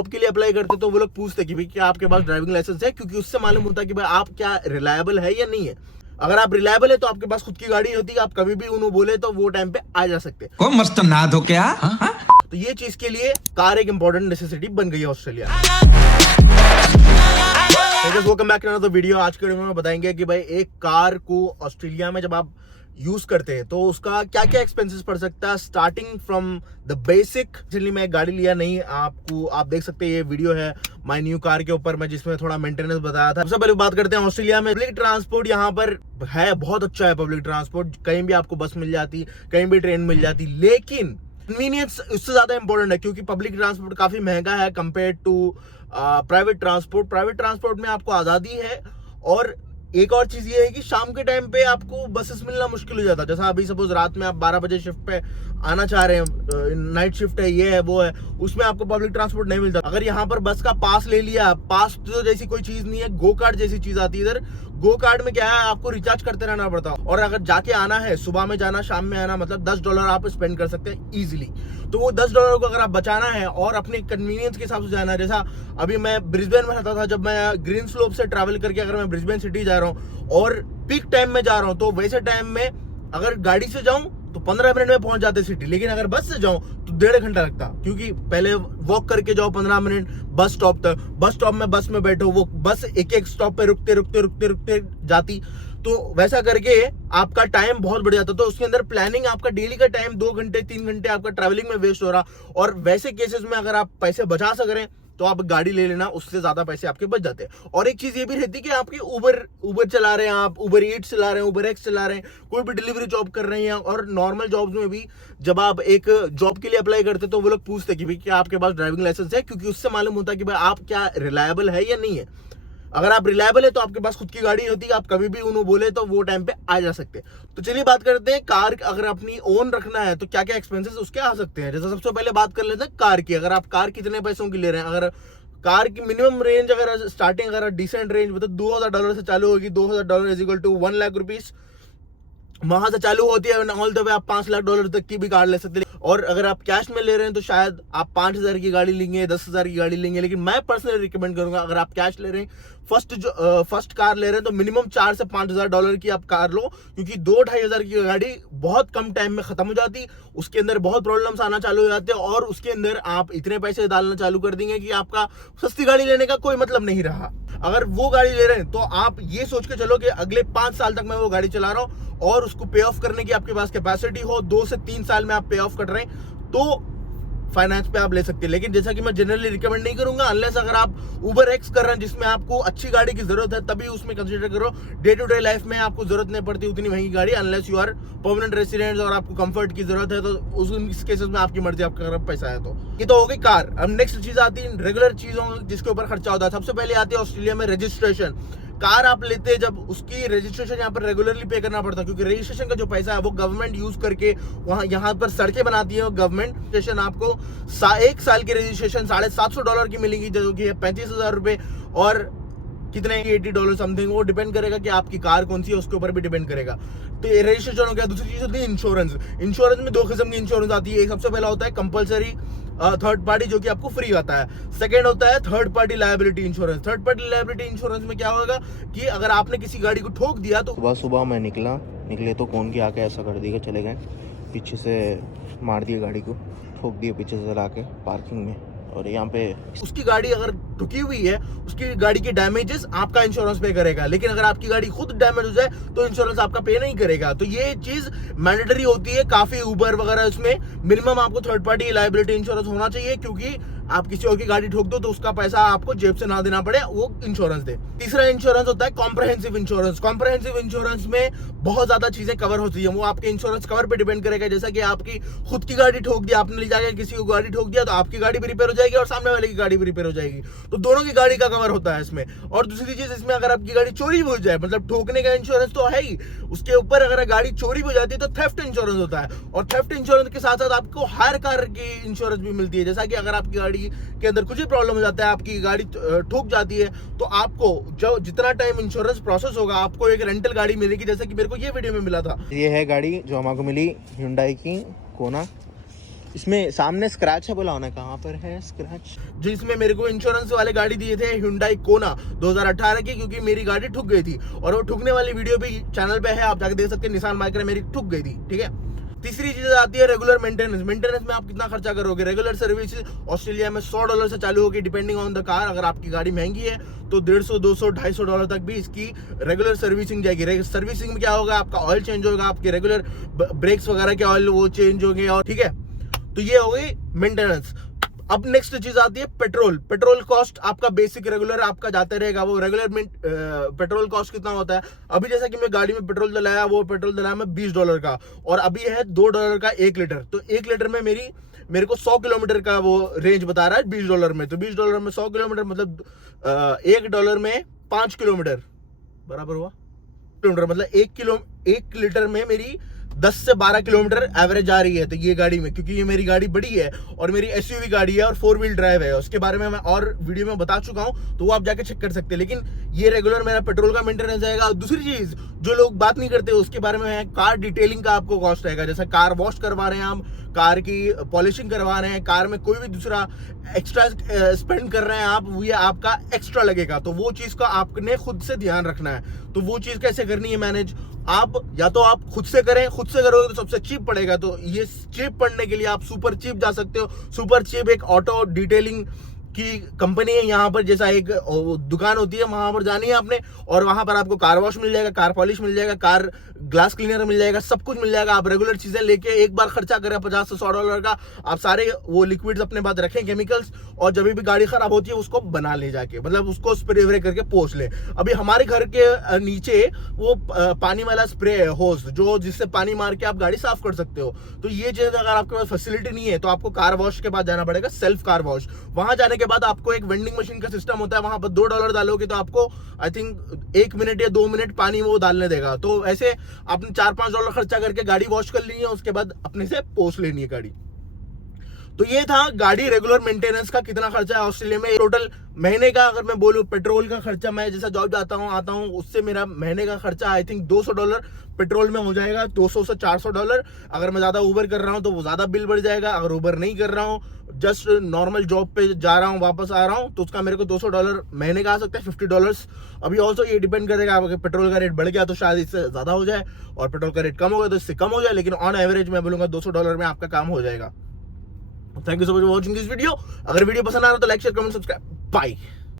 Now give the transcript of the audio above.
Job के लिए apply करते तो वो लोग पूछते कि भाई क्या आपके पास ड्राइविंग लाइसेंस है, क्योंकि उससे मालूम होता है कि भाई आप क्या रिलायबल है या नहीं है। अगर आप रिलायबल है तो आपके पास खुद की गाड़ी होती है, आप कभी भी उन्होंने बोले तो वो टाइम पे आ जा सकते हैं। को मस्त नाद हो क्या? तो ये चीज के लिए कार एक इंपॉर्टेंट नेसेसिटी बन गई है Australia. Welcome back to another video. आज के वीडियो में बताएंगे कि भाई एक कार को ऑस्ट्रेलिया में जब आप यूज करते हैं तो उसका क्या क्या एक्सपेंसेस पड़ सकता है, स्टार्टिंग फ्रॉम द बेसिक। चलिए मैं गाड़ी लिया नहीं, आप देख सकते हैं ये वीडियो है माय न्यू कार के ऊपर, मैं जिसमें थोड़ा मेंटेनेंस बताया था। सबसे पहले बात करते हैं ऑस्ट्रेलिया में पब्लिक ट्रांसपोर्ट। यहाँ पर है बहुत अच्छा है पब्लिक ट्रांसपोर्ट, कहीं भी आपको बस मिल जाती, कहीं भी ट्रेन मिल जाती, लेकिन कन्वीनियंस उससे ज्यादा इंपॉर्टेंट है क्योंकि पब्लिक ट्रांसपोर्ट काफी महंगा है compare to private transport. Private transport में आपको आजादी है, और एक और चीज ये है कि शाम के टाइम पे आपको बसेस मिलना मुश्किल हो जाता है। जैसा अभी सपोज रात में आप 12 बजे शिफ्ट पे आना चाह रहे हैं, नाइट शिफ्ट है, ये है वो है, उसमें आपको पब्लिक ट्रांसपोर्ट नहीं मिलता। अगर यहाँ पर बस का पास ले लिया, पास तो जैसी कोई चीज नहीं है, गो कार्ड जैसी चीज आती है इधर। गो कार्ड में क्या है, आपको रिचार्ज करते रहना पड़ता है, और अगर जाके आना है, सुबह में जाना शाम में आना, मतलब $10 आप स्पेंड कर सकते हैं इजिली। तो वो $10 को अगर आप बचाना है और अपने कन्वीनियंस के हिसाब से जाना है, जैसा अभी मैं ब्रिस्बेन में रहता था, जब मैं ग्रीन स्लोप से ट्रैवल करके अगर मैं ब्रिस्बेन सिटी जा रहा हूँ और पीक टाइम में जा रहा हूँ, तो वैसे टाइम में अगर गाड़ी से जाऊं तो 15 मिनट में पहुंच जाते सिटी, लेकिन अगर बस से जाऊं तो 1.5 घंटा लगता, क्योंकि पहले वॉक करके जाओ 15 मिनट बस स्टॉप तक, बस स्टॉप में बस में बैठो, वो बस एक एक स्टॉप पे रुकते रुकते रुकते रुकते जाती, तो वैसा करके आपका टाइम बहुत बढ़ जाता। तो उसके अंदर प्लानिंग, आपका डेली का टाइम 2 घंटे 3 घंटे आपका ट्रैवलिंग में वेस्ट हो रहा। और वैसे केसेस में अगर आप पैसे बचा सक रहे हैं तो आप गाड़ी ले लेना, उससे ज्यादा पैसे आपके बच जाते हैं। और एक चीज ये भी रहती है कि आपकी उबर चला रहे हैं, आप उबर ईट्स चला रहे हैं, उबर एक्स चला रहे हैं, कोई भी डिलीवरी जॉब कर रहे हैं, और नॉर्मल जॉब्स में भी जब आप एक जॉब के लिए अप्लाई करते हैं तो वो लोग पूछते हैं कि भाई क्या आपके पास ड्राइविंग लाइसेंस है, क्योंकि उससे मालूम होता है कि भाई आप क्या रिलायबल है या नहीं है। अगर आप रिलायबल है तो आपके पास खुद की गाड़ी होती है, आप कभी भी उन्होंने बोले तो वो टाइम पे आ जा सकते हैं। तो चलिए बात करते हैं कार अगर अपनी ओन रखना है तो क्या क्या एक्सपेंसेस उसके आ सकते हैं। जैसे सबसे पहले बात कर लेते हैं कार की। अगर आप कार कितने पैसों की ले रहे हैं, अगर कार की मिनिमम रेंज अगर स्टार्टिंग अगर डिसेंट रेंज मतलब $2,000 से चालू होगी, $2,000 is equal to 1 lakh rupees वहां से चालू होती है। ऑल द वे आप $5 लाख तक की भी कार ले सकते हैं। और अगर आप कैश में ले रहे हैं तो शायद आप 5,000 की गाड़ी लेंगे, 10,000 की गाड़ी लेंगे, लेकिन मैं पर्सनली रिकमेंड करूंगा अगर आप कैश ले रहे हैं, फर्स्ट कार ले रहे हैं तो मिनिमम $4,000 से $5,000 की आप कार लो, क्योंकि 2-2,500 की गाड़ी बहुत कम टाइम में खत्म हो जाती, उसके अंदर बहुत प्रॉब्लम्स आना चालू हो जाते हैं, और उसके अंदर आप इतने पैसे डालना चालू कर देंगे कि आपका सस्ती गाड़ी लेने का कोई मतलब नहीं रहा। अगर वो गाड़ी ले रहे हैं तो आप ये सोच के चलो कि अगले 5 साल तक मैं वो गाड़ी चला रहा हूँ, और उसको पे ऑफ करने की आपके पास कैपेसिटी हो, 2 से 3 साल में आप पे ऑफ कर रहे हैं तो फाइनेंस पे आप ले सकते हैं। लेकिन जैसा कि मैं जनरली रिकमेंड नहीं करूंगा, अनलेस अगर आप उबर एक्स कर रहे हैं जिसमें आपको अच्छी गाड़ी की जरूरत है, तभी उसमें कंसीडर करो। डे टू डे लाइफ में आपको जरूरत नहीं पड़ती उतनी महंगी गाड़ी, unless you are permanent resident और आपको कंफर्ट की जरूरत है, तो उस केसेस में आपकी मर्जी, आपका अगर पैसा है तो। ये तो हो गई कार। अब नेक्स्ट चीज आती है रेगुलर चीजों जिसके ऊपर खर्चा होता है। सबसे पहले आती है ऑस्ट्रेलिया में रजिस्ट्रेशन। कार आप लेते हैं जब, उसकी रजिस्ट्रेशन यहाँ पर रेगुलरली पे करना पड़ता है, क्योंकि रजिस्ट्रेशन का जो पैसा है वो गवर्नमेंट यूज करके वहाँ यहाँ पर सड़कें बनाती है गवर्नमेंट। रजिस्ट्रेशन आपको 1 साल की रजिस्ट्रेशन $750 की मिलेगी, जो कि 35,000 रुपए, और कितने $80 समथिंग, वो डिपेंड करेगा कि आपकी कार कौन सी है, उसके ऊपर भी डिपेंड करेगा। तो ये रजिस्ट्रेशन हो गया। दूसरी चीज होती है इंश्योरेंस। इंश्योरेंस में 2 किस्म की इंश्योरेंस आती है। एक सबसे पहला होता है कंपलसरी थर्ड पार्टी, जो कि आपको फ्री आता है। सेकंड होता है third party liability insurance. Third party liability insurance में क्या होगा कि अगर आपने किसी गाड़ी को ठोक दिया तो सुबह मैं निकले तो कौन के आके ऐसा कर दिया, चले गए पीछे से मार दिया गाड़ी को, ठोक दिया पीछे से लाके पार्किंग में, और यहाँ पे उसकी गाड़ी अगर ठुकी हुई है, उसकी गाड़ी की डैमेजेस आपका इंश्योरेंस पे करेगा। लेकिन अगर आपकी गाड़ी खुद डैमेज हो जाए तो इंश्योरेंस आपका पे नहीं करेगा। तो ये चीज मैंडेटरी होती है काफी उबर वगैरह, उसमें मिनिमम आपको थर्ड पार्टी लायबिलिटी इंश्योरेंस होना चाहिए, क्योंकि आप किसी और की गाड़ी ठोक दो तो उसका पैसा आपको जेब से ना देना पड़े, वो इंश्योरेंस दे। तीसरा इंश्योरेंस होता है कॉम्प्रहेंसिव इंश्योरेंस। कॉम्प्रहेंसिव इंश्योरेंस में बहुत ज्यादा चीजें कवर होती है, वो आपके इंश्योरेंस कवर पे डिपेंड करेगा। जैसा कि आपकी खुद की गाड़ी ठोक दी, आपने ले जाकर किसी को गाड़ी ठोक दिया तो आपकी गाड़ी भी रिपेयर हो जाएगी और सामने वाले की गाड़ी भी रिपेयर हो जाएगी, तो दोनों की गाड़ी का कवर होता है इसमें। और दूसरी चीज इसमें, अगर आपकी गाड़ी चोरी हो जाए, मतलब ठोकने का इंश्योरेंस तो है ही, उसके ऊपर अगर गाड़ी चोरी हो जाती है तो थेफ्ट इंश्योरेंस होता है, और थेफ्ट इंश्योरेंस के साथ साथ आपको हायर कार की इंश्योरेंस भी मिलती है। जैसा कि अगर आपकी गाड़ी के अंदर कुछ भी प्रॉब्लम हो जाता है, आपकी गाड़ी ठोक जाती है, तो आपको जो जितना टाइम इंश्योरेंस प्रोसेस होगा आपको एक रेंटल गाड़ी मिलेगी, जैसे कि मेरे को ये वीडियो में मिला था। ये है गाड़ी जो हमको मिली, Hyundai की कोना, इसमें सामने स्क्रैच है, बोला होना कहाँ पर है स्क्रैच? जिसमें मेरे को इंश्योरेंस वाले गाड़ी दिए थे Hyundai Kona 2018 की, क्योंकि मेरी गाड़ी ठुक गई थी और वो ठुकने वाली वीडियो भी चैनल पे है, आप जाके देख सकते हैं। निसान माइक्रा मेरी ठुक गई थी, ठीक है। तीसरी चीज आती है रेगुलर मेंटेनेंस। मेंटेनेंस में आप कितना खर्चा करोगे? रेगुलर सर्विस ऑस्ट्रेलिया में $100 से चालू होगी, डिपेंडिंग ऑन द कार। अगर आपकी गाड़ी महंगी है तो $150, $200, $250 तक भी इसकी रेगुलर सर्विसिंग जाएगी। सर्विसिंग में क्या होगा? आपका ऑयल चेंज होगा, आपके रेगुलर ब्रेक्स वगैरह के ऑयल वो चेंज होंगे, और ठीक है। तो ये हो गई मेंटेनेंस। अब नेक्स्ट चीज आती है पेट्रोल। पेट्रोल कॉस्ट आपका बेसिक रेगुलर आपका जाते रहेगा। वो रेगुलर पेट्रोल कॉस्ट कितना होता है? अभी जैसा कि मैं गाड़ी में पेट्रोल डलाया, वो पेट्रोल डलाया मैं $20 का, और अभी है $2 का 1 लीटर। तो 1 लीटर में मेरे को 100 किलोमीटर का वो रेंज बता रहा है $20 में। तो $20 में 100 किलोमीटर मतलब $1 में 5 किलोमीटर बराबर हुआ किलोमीटर, मतलब 1 लीटर में मेरी 10 से 12 किलोमीटर एवरेज आ रही है। तो ये गाड़ी में, क्योंकि ये मेरी गाड़ी बड़ी है और मेरी एसयूवी गाड़ी है और 4 व्हील ड्राइव है, उसके बारे में मैं और वीडियो में बता चुका हूं, तो वो आप जाके चेक कर सकते हैं। लेकिन ये रेगुलर मेरा पेट्रोल का मेंटेनेंस आएगा। दूसरी चीज जो लोग बात नहीं करते उसके बारे में है कार डिटेलिंग का आपको कॉस्ट आएगा। जैसे कार वॉश करवा रहे हैं आप, कार की पॉलिशिंग करवा रहे हैं, कार में कोई भी दूसरा एक्स्ट्रा स्पेंड कर रहे हैं आप, ये आपका एक्स्ट्रा लगेगा। तो वो चीज का आपने खुद से ध्यान रखना है। तो वो चीज कैसे करनी है मैनेज? आप या तो आप खुद से करें, खुद से करोगे तो सबसे चीप पड़ेगा। तो ये चीप पड़ने के लिए आप सुपर चीप जा सकते हो। सुपर चीप एक ऑटो डिटेलिंग की कंपनी है यहाँ पर, जैसा एक दुकान होती है, वहां पर जानी है आपने, और वहां पर आपको कार वॉश मिल जाएगा, कार पॉलिश मिल जाएगा, कार ग्लास क्लीनर मिल जाएगा, सब कुछ मिल जाएगा। आप रेगुलर चीजें लेके एक बार खर्चा करें $50 से $100 का, आप सारे वो लिक्विड्स अपने पास रखें, केमिकल्स, और जब भी गाड़ी खराब होती है उसको बना ले जाके, मतलब उसको स्प्रे व्रे करके पोंछ ले। अभी हमारे घर के नीचे वो पानी वाला स्प्रे है, होस, जो जिससे पानी मार के आप गाड़ी साफ कर सकते हो। तो ये चीज अगर आपके पास फैसिलिटी नहीं है तो आपको कार वॉश के पास जाना पड़ेगा, सेल्फ कार वॉश। वहां जाने के बाद आपको एक वेंडिंग मशीन का सिस्टम होता है, वहां पर $2 डालोगे तो आपको आई थिंक 1 मिनट या 2 मिनट पानी वो डालने देगा। तो ऐसे आपने $4-5 खर्चा करके गाड़ी वॉश कर लेनी है, उसके बाद अपने से पोंछ लेनी है गाड़ी। तो ये था गाड़ी रेगुलर मेंटेनेंस का कितना खर्चा है ऑस्ट्रेलिया में। टोटल महीने का अगर मैं बोलूं, पेट्रोल का खर्चा, मैं जैसा जॉब जाता हूं आता हूं, उससे मेरा महीने का खर्चा आई थिंक $200 पेट्रोल में हो जाएगा, $200 से $400। अगर मैं ज्यादा उबर कर रहा हूं तो वो ज्यादा बिल बढ़ जाएगा। अगर उबर नहीं कर रहा हूं, जस्ट नॉर्मल जॉब पे जा रहा हूं, वापस आ रहा हूं, तो उसका मेरे को $200 महीने का आ सकता है, $50। अभी ऑल्सो ये डिपेंड करेगा, अगर पेट्रोल का रेट बढ़ गया तो शायद इससे ज्यादा हो जाए, और पेट्रोल का रेट कम हो गया तो इससे कम हो जाए, लेकिन ऑन एवरेज मैं बोलूंगा $200 में आपका काम हो जाएगा। Thank you so much for watching this video. अगर वीडियो पसंद आ रहा तो like share comment subscribe. Bye.